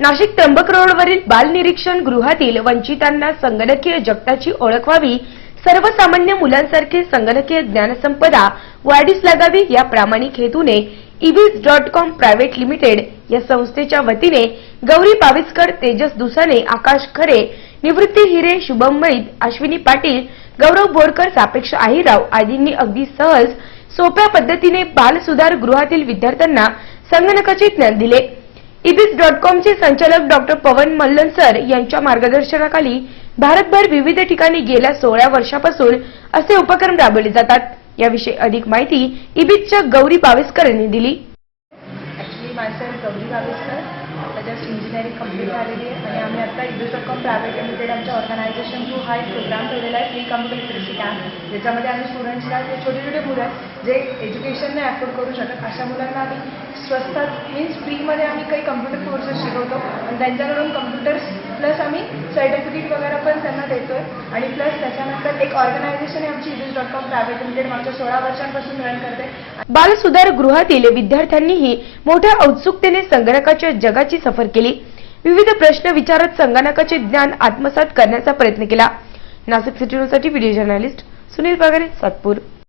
नाशिक त्र्यंबक रोडवरील बालनिरीक्षण गृहातील वंचितांना संगणकीय जगताची ओळख व्हावी, सर्वसामान्य मुलांसारखे संगणकीय ज्ञानसंपदा वाढीस लागावी या प्रामाणिक हेतूने ibiz.com प्रायव्हेट लिमिटेड या संस्थेच्या वतीने गौरी पाविस्कर, तेजस दुसाने, आकाश खरे, निवृत्ती हिरे, शुभम मैद, अश्विनी पाटील, गौरव बोरकर, सापेक्ष आहिराव आदींनी अगदी सहज सोप्या पद्धतीने बाल सुधार गृहातील विद्यार्थ्यांना संगणकाचे ज्ञान दिले। ibiz.com चे संचालक डॉक्टर पवन मल्लन सर यांच्या मार्गदर्शनाखाली भारतभर विविध ठिकाणी गेल्या 16 वर्षापासून असे उपक्रम राबवले जातात। याविषयी अधिक माहिती ibiz.च्या गौरी पाविस्कर यांनी दिली। Actually myself Gauri Paviskar, just engineering complete झालेली आहे आणि आम्ही आता ibiz.com प्रायव्हेट लिमिटेड आमच्या ऑर्गनायझेशन थ्रू हा एक प्रोग्राम ठेवलेला आहे, फ्री कम्प्युटर लिटरसी कॅम्प, ज्याच्यामध्ये आम्ही स्टुडंट्सला जे छोटे छोटे मुलं आहेत जे एज्युकेशन नाही अफोर्ड करू शकत अशा मुलांना आम्ही स्वस्तात मीन्स फ्रीमध्ये आम्ही काही कम्प्युटर कोर्सेस शिकवतो आणि त्यांच्याकडून कम्प्युटर्स प्लस आम्ही सर्टिफिकेट वगैरे पण त्यांना देतोय आणि प्लस त्याच्यानंतर एक ऑर्गनायझेशन आहे आमची ibiz.com प्रायव्हेट लिमिटेड मागच्या 16 वर्षांपासून रन करते। बाल सुधार गृहातील विद्यार्थ्यांनीही मोठ्या औत्सुकतेने संगणकाच्या जगाची सफर केली। विविध प्रश्न विचारत संगणकाचे ज्ञान आत्मसात करण्याचा प्रयत्न केला। नाशिक सिटी न्यूजसाठी व्हिडिओ जर्नलिस्ट सुनील पगारे, सातपूर।